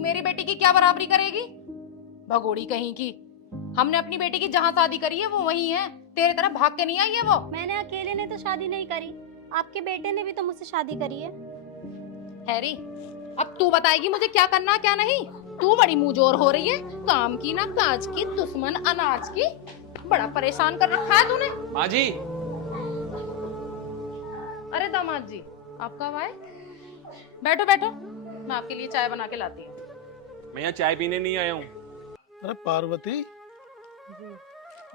तू मेरी बेटी की क्या बराबरी करेगी? भगोड़ी कहीं की। हमने अपनी बेटी की जहाँ शादी करी है वो वही है, तेरे तरह भाग के नहीं आई है वो। मैंने अकेले ने तो शादी नहीं करी, आपके बेटे ने भी तो मुझसे शादी करी है। हैरी, अब तू बताएगी मुझे क्या करना क्या नहीं? तू बड़ी मुंहजोर हो रही है, काम की ना काज की, दुश्मन अनाज की। बड़ा परेशान कर रखा है तूने। माँ जी। अरे दामाद जी, आप कब आए? बैठो बैठो, मैं आपके लिए चाय बना के लाती हूँ। मैं यहाँ चाय पीने नहीं आया हूँ। अरे पार्वती,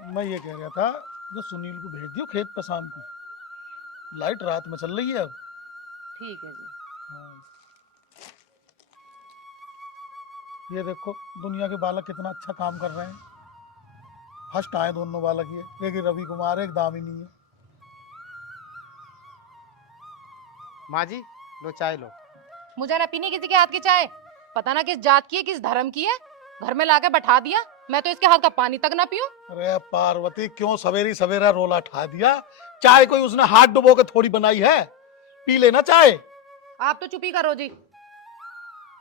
मैं ये कह रहा था जो सुनील को भेज दियो खेत पे शाम को, लाइट रात में चल रही है अब। ठीक है जी। हाँ। ये देखो दुनिया के बालक कितना अच्छा काम कर रहे हैं। फर्स्ट आए दोनों बालक, ये एक रवि कुमार है, एक दामिनी है। माँ जी लो चाय लो। मुझे ना पीनी किसी के हाथ की चाय, पता ना किस जात की है किस धर्म की है। घर में लाके बैठा दिया, मैं तो इसके हाथ का पानी तक ना पीऊं। अरे पार्वती, क्यों सवेरी सवेरा रोला ठा दिया? चाय कोई उसने हाथ डुबो के थोड़ी बनाई है, पी लेना चाय। आप तो चुप ही करो जी,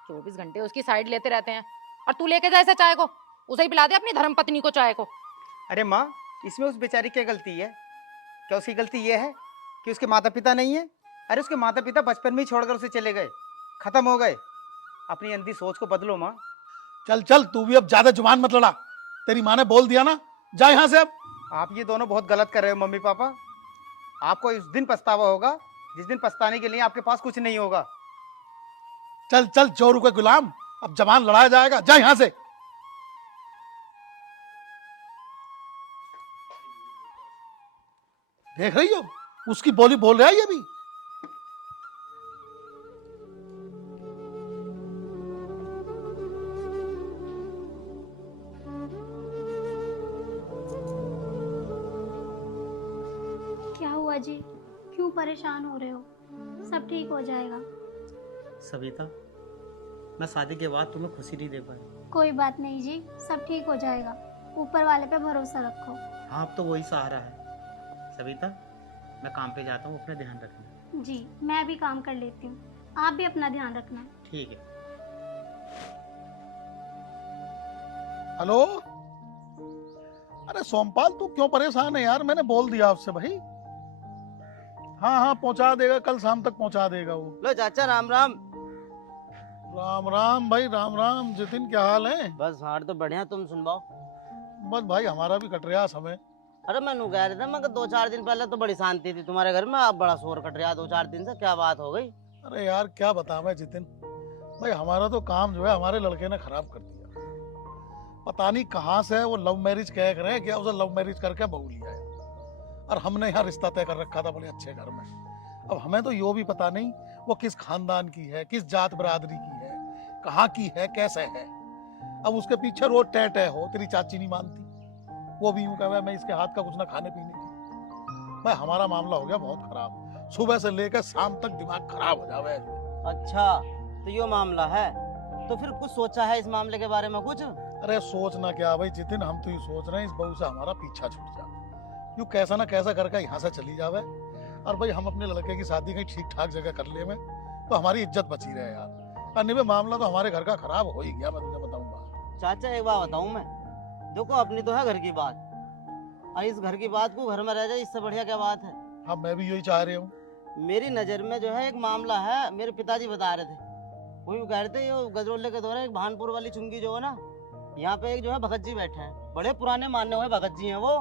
24 घंटे उसकी साइड लेते रहते हैं। और तू लेके जा इसे चाय को, उसे ही पिला दे अपनी धर्मपत्नी को चाय को। अरे माँ, इसमें उस बेचारी की गलती है? क्या उसकी गलती ये है कि उसके माता पिता नहीं है? अरे उसके माता पिता बचपन में ही छोड़कर उसे चले गए, खत्म हो गए। अपनी अंधी सोच को बदलो माँ। चल चल, तू भी अब ज्यादा जुबान मत लड़ा, तेरी माँ ने बोल दिया ना, जा यहाँ से अब। आप ये दोनों बहुत गलत कर रहे हो मम्मी पापा। आपको उस दिन पछतावा होगा जिस दिन पछताने के लिए आपके पास कुछ नहीं होगा। चल चल चोरू के गुलाम, अब जबान लड़ाया जाएगा, जा यहाँ से। देख रही हो उसकी बोली बोल रहा है ये भी। क्या हुआ जी, क्यों परेशान हो रहे हो? सब ठीक हो जाएगा। सविता, मैं शादी के बाद तुम्हें खुशी नहीं दे पाया। कोई बात नहीं जी, सब ठीक हो जाएगा। ऊपर वाले पे भरोसा रखो। हाँ, अब तो वही सहारा है। सविता, मैं काम पे जाता हूँ, अपना ध्यान रखना। जी, मैं भी काम कर लेती हूँ, आप भी अपना ध्यान रखना। ठीक है। हेलो, अरे सोमपाल, तू क्यों परेशान है यार? मैंने बोल दिया आपसे भाई। हाँ हाँ, पहुंचा देगा, कल शाम तक पहुंचा देगा वो। लो चाचा, राम राम। राम राम भाई, राम राम। जितिन, क्या हाल है? बस हार तो बढ़िया, तुम सुनवाओ। बस भाई, हमारा भी कट रहा समय। अरे मैं नु कह रहा था, मगर 2-4 दिन पहले तो बड़ी शांति थी तुम्हारे घर में, अब बड़ा शोर कट रहा 2-4 दिन से, क्या बात हो गई? अरे यार क्या बताऊं मैं जितिन भाई, हमारा तो काम जो है हमारे लड़के ने खराब कर दिया। पता नहीं कहाँ से वो लव मैरिज कह रहे हैं, क्या उसे लव मैरिज करके बहू लिया है, और हमने यहाँ रिश्ता तय कर रखा था बड़े अच्छे घर में। अब हमें तो यो भी पता नहीं वो किस खानदान की है, किस जात बरादरी की है, कहाँ की है, कैसे है। अब उसके पीछे रोज टै टै हो, तेरी चाची नहीं मानती, वो भी यूं कहे मैं इसके हाथ का कुछ ना खाने पीने की। भाई हमारा मामला हो गया बहुत खराब, सुबह से लेकर शाम तक दिमाग खराब हो जावे। अच्छा, तो ये मामला है, तो फिर कुछ सोचा है इस मामले के बारे में कुछ? अरे सोचना क्या भाई जितिन, हम तो ये सोच रहे हैं इस बहू से हमारा पीछा छूट जाए, यूं कैसा ना कैसा करके यहाँ से चली जावे, और भाई हम अपने लड़के की शादी कहीं ठीक ठाक जगह कर ले में, तो हमारी इज्जत बची रहे यार। अन्य मामला तो हमारे घर का खराब हो ही गया, मैं तुझे बताऊंगा। चाचा एक बात बताऊं मैं, देखो अपनी तो है घर की बात, और इस घर की बात को घर में रह जाए, इससे बढ़िया क्या बात है? हाँ, मैं भी यही चाह रही हूँ। मेरी नजर में जो है एक मामला है, मेरे पिताजी बता रहे थे, वो कह रहे थे ये गजरोले के दौरे एक भानपुर वाली चुंगी जो है ना, यहाँ पे एक जो है भगत जी बैठे हैं, बड़े पुराने मानने हुए भगत जी हैं वो।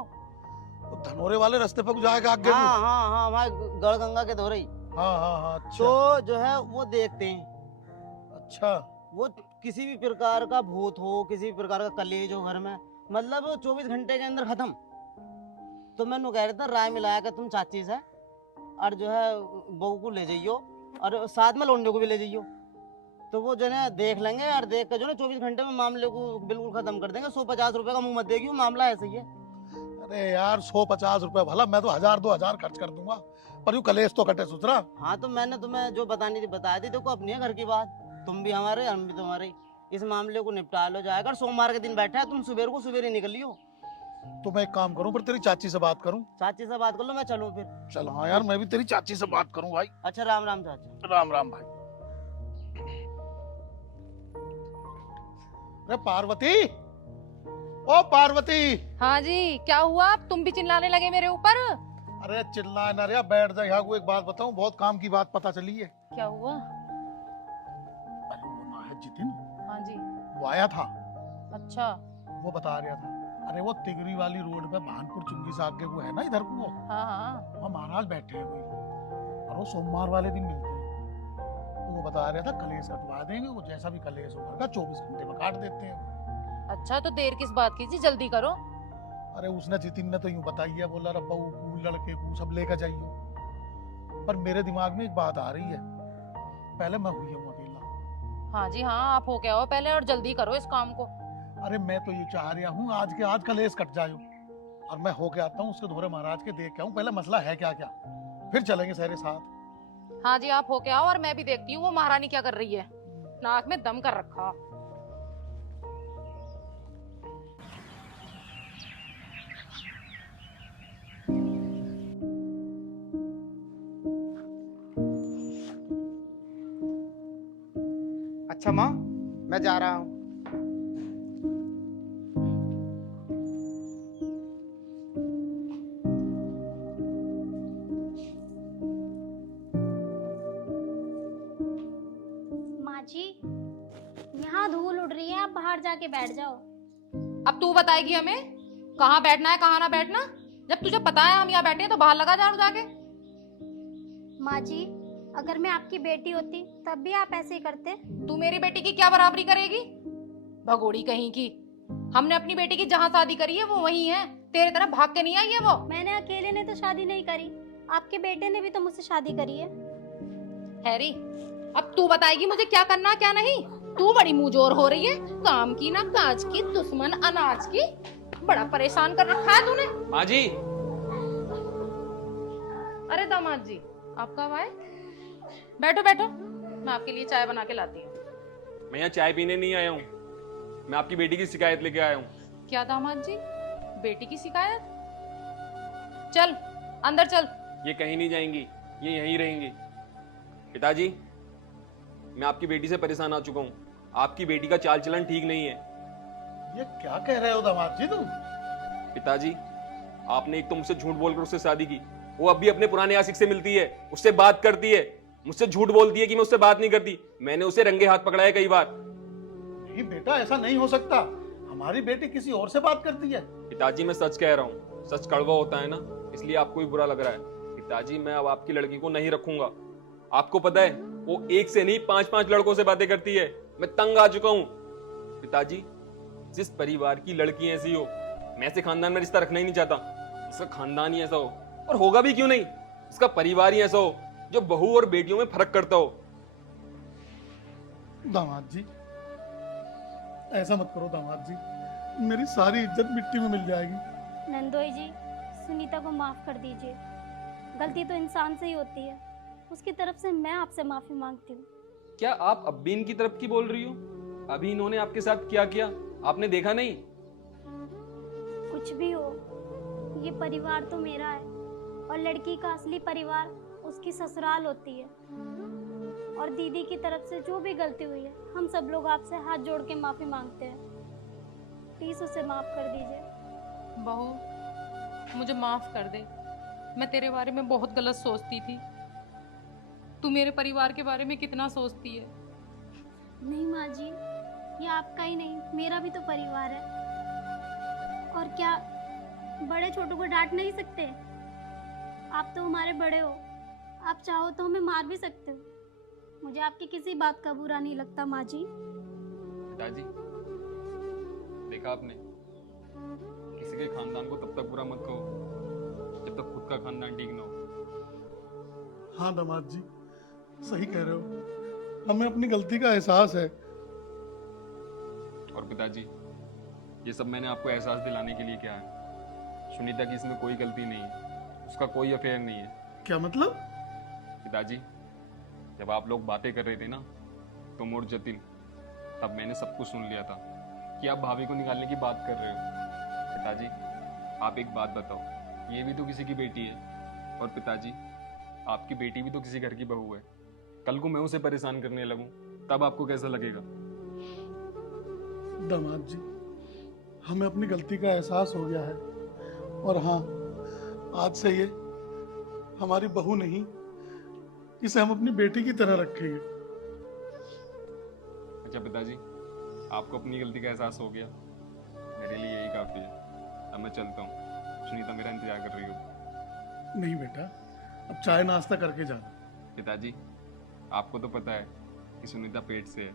तो धनोरे वाले रास्ते पर जाएगा आगे। हाँ हाँ हाँ, वहाँ गढ़गंगा के दौरे ही। हाँ हाँ हाँ, अच्छा। तो जो है वो देखते हैं, अच्छा, वो किसी भी प्रकार का भूत हो, किसी भी प्रकार का कलेज हो घर में, मतलब 24 घंटे के अंदर खत्म। तो मैंने कह रहा था राय मिलाया कि तुम चाची से और जो है बहू को ले जाइयो, और साथ में लौंडे को भी ले जाइयो, तो वो जो है देख लेंगे, और देख कर जो है 24 घंटे में मामले को बिल्कुल खत्म कर देंगे। 150 रुपए का मुंह मत देगी, वो मामला ऐसा ही है। अरे यार 150 रुपए भला, मैं तो 1000-2000 खर्च कर दूंगा, पर यूं कलेश तो कटे सुथरा। हाँ, तो मैंने तुम्हें जो बतानी थी बता दी। देखो अपनी है घर की बात, तुम भी हमारे, हम भी तुम्हारे, इस मामले को निपटा लो जाएगा। और सोमवार के दिन बैठे है, तुम सुबह को सुबह ही निकलियो। तो मैं एक काम करूं, फिर तेरी चाची से बात करूं। चाची से बात कर लो, मैं चलूं फिर? चल हाँ यार, मैं भी तेरी चाची से बात करूं भाई। अच्छा, राम राम चाचा। राम राम भाई। अरे पार्वती, ओ पार्वती। हाँ जी, क्या हुआ? अब तुम भी चिल्लाने लगे मेरे ऊपर? अरे चिल्ला ना रे, बैठ जा यहाँ को। एक बात बताऊं, बहुत काम की बात पता चली है। क्या हुआ? अरे वो ना है जितिन, हाँ जी। वो आया था। अच्छा। वो बता रहा था, अरे वो तिगरी वाली रोड पे भानपुर चुंगी से आगे वो है ना, इधर को वो, हाँ हाँ। वहाँ महाराज बैठे हैं कोई, और वो सोमवार वाले दिन मिलते हैं। तो वो बता रहा था कलेश कटवा देंगे, वो जैसा भी कलेश हो घर का 24 घंटे में काट देते हैं। अच्छा, तो देर किस बात की जी, जल्दी करो। अरे उसने, जितिन ने तो यूं बताई है, बोला रे बहू को लड़के को सब लेकर जाइए। पर मेरे दिमाग में एक बात आ रही है, पहले मैं हुई हूँ अकेला। हाँ जी हाँ, आप हो क्या हो पहले, और जल्दी करो इस काम को। अरे मैं तो ये चाह रहा हूँ आज के आज कलेश कट जाए, और मैं होके आता हूँ उसके धोरे महाराज के, देख के आऊँ पहले मसला है क्या क्या, फिर चलेंगे सारे साथ। हाँ जी, आप हो क्या हो, और मैं भी देखती हूँ वो महारानी क्या कर रही है। नाक में दम कर रखा। अच्छा माँ, मैं जा रहा हूँ। माँ जी, यहाँ धूल उड़ रही है, आप बाहर जाके बैठ जाओ। अब तू बताएगी हमें कहाँ बैठना है कहाँ ना बैठना? जब तुझे पता है हम यहाँ बैठे हैं तो बाहर लगा झाड़ू जाके। माँ जी, अगर मैं आपकी बेटी होती तब भी आप ऐसे ही करते। तू मेरी बेटी की क्या बराबरी करेगी? भगोड़ी कहीं की। हमने अपनी बेटी की जहाँ शादी करी है वो वही है, तेरे तरह भाग के नहीं आई है वो। मैंने अकेले ने तो शादी नहीं करी, आपके बेटे ने भी तो मुझसे शादी करी है। हैरी, अब तू बताएगी मुझे क्या करना क्या नहीं? तू बड़ी मुंहजोर हो रही है, काम की ना काज की, दुश्मन अनाज की। बड़ा परेशान कर रखा है तूने। माँ जी। अरे दामाद जी, आप कब आए? बैठो बैठो, मैं आपके लिए चाय बना के लाती हूँ। मैं यहाँ चाय पीने नहीं आया हूँ, मैं आपकी बेटी की शिकायत लेके आया हूँ। क्या दामाद जी, बेटी की शिकायत? चल अंदर चल। ये कहीं नहीं जाएंगी, ये यहीं रहेंगी। पिताजी, मैं आपकी बेटी से परेशान आ चुका हूँ। आपकी बेटी का चाल चलन ठीक नहीं है। ये क्या कह रहे हो दामाद जी तुम? पिताजी, आपने एक तो मुझसे झूठ बोलकर उससे शादी की, वो अब भी अपने पुराने आशिक से मिलती है, उससे बात करती है, मुझसे झूठ बोलती है कि मैं उससे बात नहीं करती। मैंने उसे रंगे हाथ पकड़ा है कई बार। नहीं बेटा, ऐसा नहीं हो सकता, हमारी बेटी किसी और से बात करती है। पिताजी, मैं सच कह रहा हूँ, सच कड़वा होता है ना, इसलिए आपको भी बुरा लग रहा है। पिताजी, मैं अब आपकी लड़की को नहीं रखूंगा। आपको पता है वो एक से नहीं 5-5 लड़कों से बातें करती है। मैं तंग आ चुका हूँ। पिताजी, जिस परिवार की लड़की ऐसी हो, मैं ऐसे खानदान में रिश्ता रखना ही नहीं चाहता। इसका खानदान ही ऐसा हो, और होगा भी क्यों नहीं, इसका परिवार ही ऐसा हो जो बहू और बेटियों में फर्क करता हो। दामाद जी, ऐसा मत करो दामाद जी, मेरी सारी इज्जत मिट्टी में मिल जाएगी। नंदोई जी, सुनीता को माफ कर दीजिए। गलती तो इंसान से ही होती है, उसकी तरफ से मैं आपसे माफी मांगती हूँ। क्या आप अब भी इनकी तरफ की बोल रही हो? अभी इन्होंने आपके साथ क्या किया आपने देखा नहीं? कुछ भी हो, ये परिवार तो मेरा है, और लड़की का असली परिवार उसकी ससुराल होती है। और दीदी की तरफ से जो भी गलती हुई है, हम सब लोग आपसे हाथ जोड़ के माफी मांगते हैं। प्लीज उसे माफ कर दीजिए। बहू, मुझे माफ कर दे, मैं तेरे बारे में बहुत गलत सोचती थी। तू मेरे परिवार के बारे में कितना सोचती है। नहीं माँ जी, ये आपका ही नहीं, मेरा भी तो परिवार है। और क्या बड़े छोटों को डांट नहीं सकते? आप तो हमारे बड़े हो, आप चाहो तो हमें मार भी सकते हो। मुझे आपकी किसी बात का बुरा नहीं लगता माँ जी। पिताजी, देखा आपने, किसी के खानदान को तब तक बुरा मत कहो जब तक खुद का खानदान ठीक ना हो। हाँ दामाद जी, सही कह रहे हो, हमें अपनी गलती का एहसास है। और पिताजी, ये सब मैंने आपको एहसास दिलाने के लिए किया है। सुनीता की इसमें कोई गलती नहीं है, उसका कोई अफेयर नहीं है। क्या मतलब? पिताजी, जब आप लोग बातें कर रहे थे ना, तुम और जतिन, तब मैंने सब कुछ सुन लिया था कि आप भाभी को निकालने की बात कर रहे हो। पिताजी, आप एक बात बताओ, ये भी तो किसी की बेटी है, और पिताजी, आपकी बेटी भी तो किसी घर की बहू है। कल को मैं उसे परेशान करने लगूं, तब आपको कैसा लगेगा? दामाद जी, हमें अपनी गलती का एहसास हो गया है और हाँ, आज से ये हमारी बहू नहीं, इसे हम अपनी बेटी की तरह रखेंगे। अच्छा पिताजी, आपको अपनी गलती का एहसास हो गया, मेरे लिए यही काफी है। अब मैं चलता हूँ, सुनीता मेरा इंतजार कर रही हो। नहीं बेटा, अब चाय नाश्ता करके जाना। पिताजी, आपको तो पता है कि सुनीता पेट से है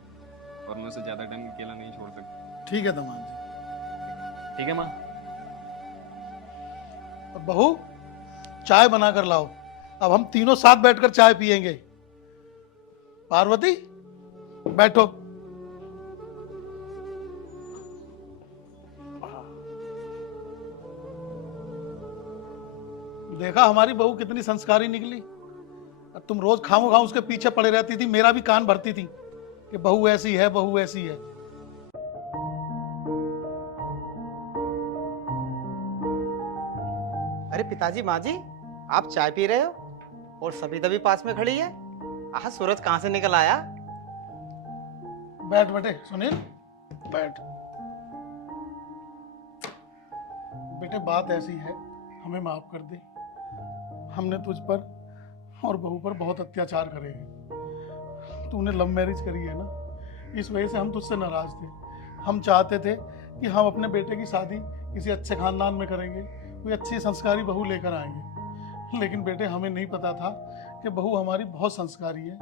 और मैं उसे ज्यादा टाइम अकेला नहीं छोड़ सकता। ठीक है दामाद जी। ठीक है माँ। और बहू, चाय बना कर लाओ, अब हम तीनों साथ बैठकर चाय पियेंगे। पार्वती, बैठो। देखा हमारी बहू कितनी संस्कारी निकली। अब तुम रोज खामो खाओ उसके पीछे पड़े रहती थी, मेरा भी कान भरती थी कि बहू ऐसी है, बहू ऐसी है। अरे पिताजी, माँ जी, आप चाय पी रहे हो और सबिता भी पास में खड़ी है। आह, सूरज कहाँ से निकल आया। बैठ बेटे, सुनील बैठ। बेटे बात ऐसी है, हमें माफ कर दे। हमने तुझ पर और बहू पर बहुत अत्याचार करे हैं। तूने लव मैरिज करी है ना, इस वजह से हम तुझसे नाराज थे। हम चाहते थे कि हम अपने बेटे की शादी किसी अच्छे खानदान में करेंगे, कोई अच्छी संस्कारी बहू लेकर आएंगे। लेकिन बेटे हमें नहीं पता था कि बहू हमारी बहुत संस्कारी है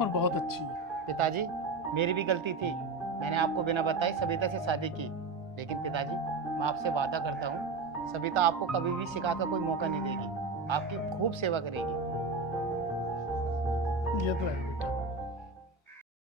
और बहुत अच्छी है। पिताजी, मेरी भी गलती थी, मैंने आपको बिना बताए सबिता से शादी की। लेकिन पिताजी, मैं आपसे वादा करता हूँ, सबिता आपको कभी भी शिकायत का कोई मौका नहीं देगी, आपकी खूब सेवा करेगी। ये तो है बेटा।